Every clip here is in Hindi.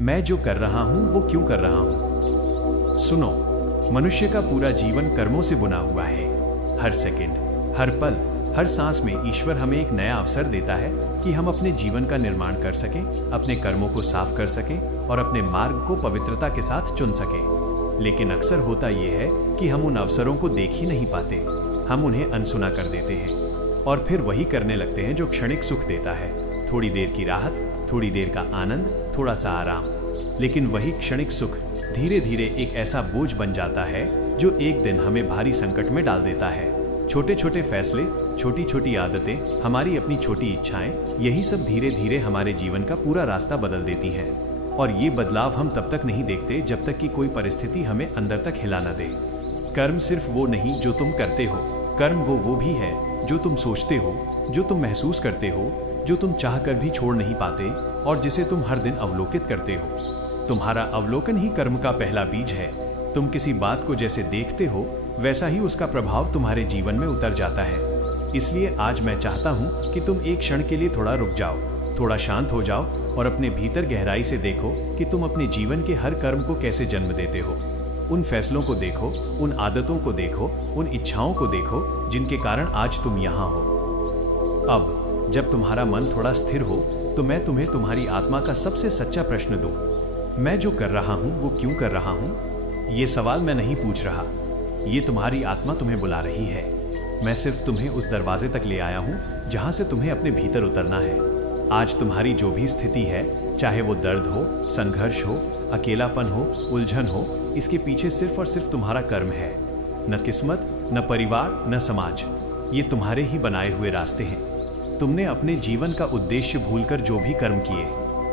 मैं जो कर रहा हूं वो क्यों कर रहा हूं। सुनो, मनुष्य का पूरा जीवन कर्मों से बुना हुआ है। हर सेकंड, हर पल, हर सांस में ईश्वर हमें एक नया अवसर देता है कि हम अपने जीवन का निर्माण कर सकें, अपने कर्मों को साफ कर सकें और अपने मार्ग को पवित्रता के साथ चुन सकें। लेकिन अक्सर होता यह है कि हम उन अवसरों को देख ही नहीं पाते। हम उन्हें अनसुना कर देते हैं और फिर वही करने लगते हैं जो क्षणिक सुख देता है। थोड़ी देर की राहत, थोड़ी देर का आनंद, थोड़ा सा आराम। लेकिन वही क्षणिक सुख धीरे धीरे एक ऐसा बोझ बन जाता है जो एक दिन हमें भारी संकट में डाल देता है। छोटे छोटे फैसले, छोटी छोटी आदतें, हमारी अपनी छोटी इच्छाएं, यही सब धीरे धीरे हमारे जीवन का पूरा रास्ता बदल देती हैं। और ये बदलाव हम तब तक नहीं देखते जब तक कि कोई परिस्थिति हमें अंदर तक हिला न दे। कर्म सिर्फ वो नहीं जो तुम करते हो, कर्म वो भी है जो तुम सोचते हो, जो तुम महसूस करते हो, जो तुम चाहकर भी छोड़ नहीं पाते और जिसे तुम हर दिन अवलोकित करते हो। तुम्हारा अवलोकन ही कर्म का पहला बीज है। तुम किसी बात को जैसे देखते हो वैसा ही उसका प्रभाव तुम्हारे जीवन में उतर जाता है। इसलिए आज मैं चाहता हूँ कि तुम एक क्षण के लिए थोड़ा रुक जाओ, थोड़ा शांत हो जाओ और अपने भीतर गहराई से देखो कि तुम अपने जीवन के हर कर्म को कैसे जन्म देते हो। उन फैसलों को देखो, उन आदतों को देखो, उन इच्छाओं को देखो जिनके कारण आज तुम यहाँ हो। अब जब तुम्हारा मन थोड़ा स्थिर हो तो मैं तुम्हें तुम्हारी आत्मा का सबसे सच्चा प्रश्न दूं। मैं जो कर रहा हूं वो क्यों कर रहा हूं? ये सवाल मैं नहीं पूछ रहा, ये तुम्हारी आत्मा तुम्हें बुला रही है। मैं सिर्फ तुम्हें उस दरवाजे तक ले आया हूं जहां से तुम्हें अपने भीतर उतरना है। आज तुम्हारी जो भी स्थिति है, चाहे वो दर्द हो, संघर्ष हो, अकेलापन हो, उलझन हो, इसके पीछे सिर्फ और सिर्फ तुम्हारा कर्म है। न किस्मत, न परिवार, न समाज। ये तुम्हारे ही बनाए हुए रास्ते हैं। तुमने अपने जीवन का उद्देश्य भूलकर जो भी कर्म किए,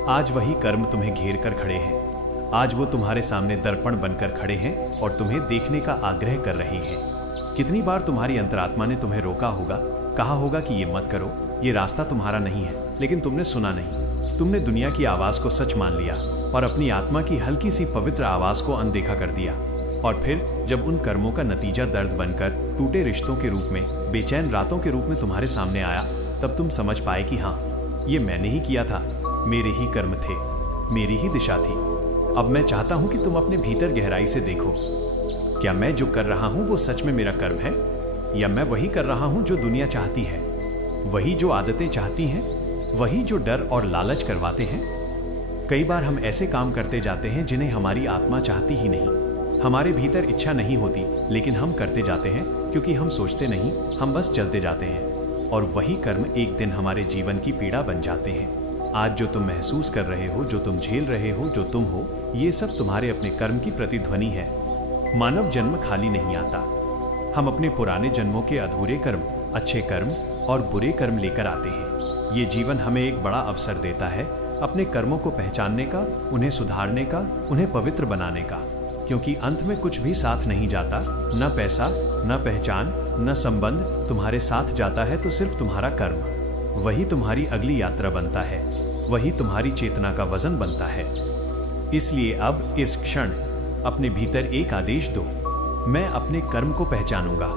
आज वही कर्म तुम्हें घेर कर खड़े हैं। आज वो तुम्हारे सामने दर्पण बनकर खड़े हैं और तुम्हें देखने का आग्रह कर रहे हैं। कितनी बार तुम्हारी अंतरात्मा ने तुम्हें रोका होगा, कहा होगा कि ये मत करो, ये रास्ता तुम्हारा नहीं है, लेकिन तुमने सुना नहीं। तुमने दुनिया की आवाज को सच मान लिया और अपनी आत्मा की हल्की सी पवित्र आवाज को अनदेखा कर दिया। और फिर जब उन कर्मों का नतीजा दर्द बनकर, टूटे रिश्तों के रूप में, बेचैन रातों के रूप में तुम्हारे सामने आया, तब तुम समझ पाए कि हाँ, ये मैंने ही किया था, मेरे ही कर्म थे, मेरी ही दिशा थी। अब मैं चाहता हूं कि तुम अपने भीतर गहराई से देखो, क्या मैं जो कर रहा हूं वो सच में मेरा कर्म है, या मैं वही कर रहा हूं जो दुनिया चाहती है, वही जो आदतें चाहती हैं, वही जो डर और लालच करवाते हैं। कई बार हम ऐसे काम करते जाते हैं जिन्हें हमारी आत्मा चाहती ही नहीं। हमारे भीतर इच्छा नहीं होती, लेकिन हम करते जाते हैं क्योंकि हम सोचते नहीं, हम बस चलते जाते हैं। और वही कर्म एक दिन हमारे जीवन की पीड़ा बन जाते हैं। आज जो तुम महसूस कर रहे हो, जो तुम झेल रहे हो, जो तुम हो, ये सब तुम्हारे अपने कर्म की प्रतिध्वनि है। मानव जन्म खाली नहीं आता। हम अपने पुराने जन्मों के अधूरे कर्म, अच्छे कर्म और बुरे कर्म लेकर आते हैं। ये जीवन हमें एक बड़ा अवसर देता है अपने कर्मों को पहचानने का, उन्हें सुधारने का, उन्हें पवित्र बनाने का। क्योंकि अंत में कुछ भी साथ नहीं जाता, न पैसा, न पहचान, न संबंध। तुम्हारे साथ जाता है तो सिर्फ तुम्हारा कर्म। वही तुम्हारी अगली यात्रा बनता है, वही तुम्हारी चेतना का वजन बनता है। इसलिए अब इस क्षण अपने भीतर एक आदेश दो, मैं अपने कर्म को पहचानूंगा।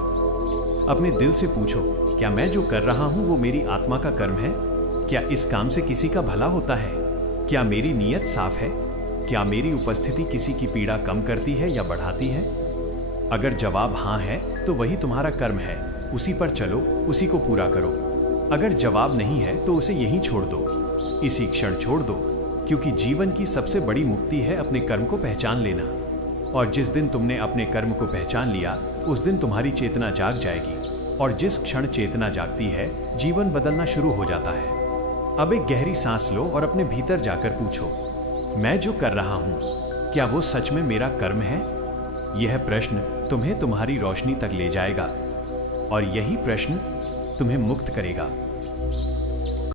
अपने दिल से पूछो, क्या मैं जो कर रहा हूं वो मेरी आत्मा का कर्म है? क्या इस काम से किसी का भला होता है? क्या मेरी नीयत साफ है? क्या मेरी उपस्थिति किसी की पीड़ा कम करती है या बढ़ाती है? अगर जवाब हाँ है तो वही तुम्हारा कर्म है, उसी पर चलो, उसी को पूरा करो। अगर जवाब नहीं है तो उसे यहीं छोड़ दो, इसी क्षण छोड़ दो। क्योंकि जीवन की सबसे बड़ी मुक्ति है अपने कर्म को पहचान लेना। और जिस दिन तुमने अपने कर्म को पहचान लिया, उस दिन तुम्हारी चेतना जाग जाएगी। और जिस क्षण चेतना जागती है, जीवन बदलना शुरू हो जाता है। अब एक गहरी सांस लो और अपने भीतर जाकर पूछो, मैं जो कर रहा हूं, क्या वो सच में मेरा कर्म है? यह प्रश्न तुम्हें तुम्हारी रोशनी तक ले जाएगा और यही प्रश्न तुम्हें मुक्त करेगा।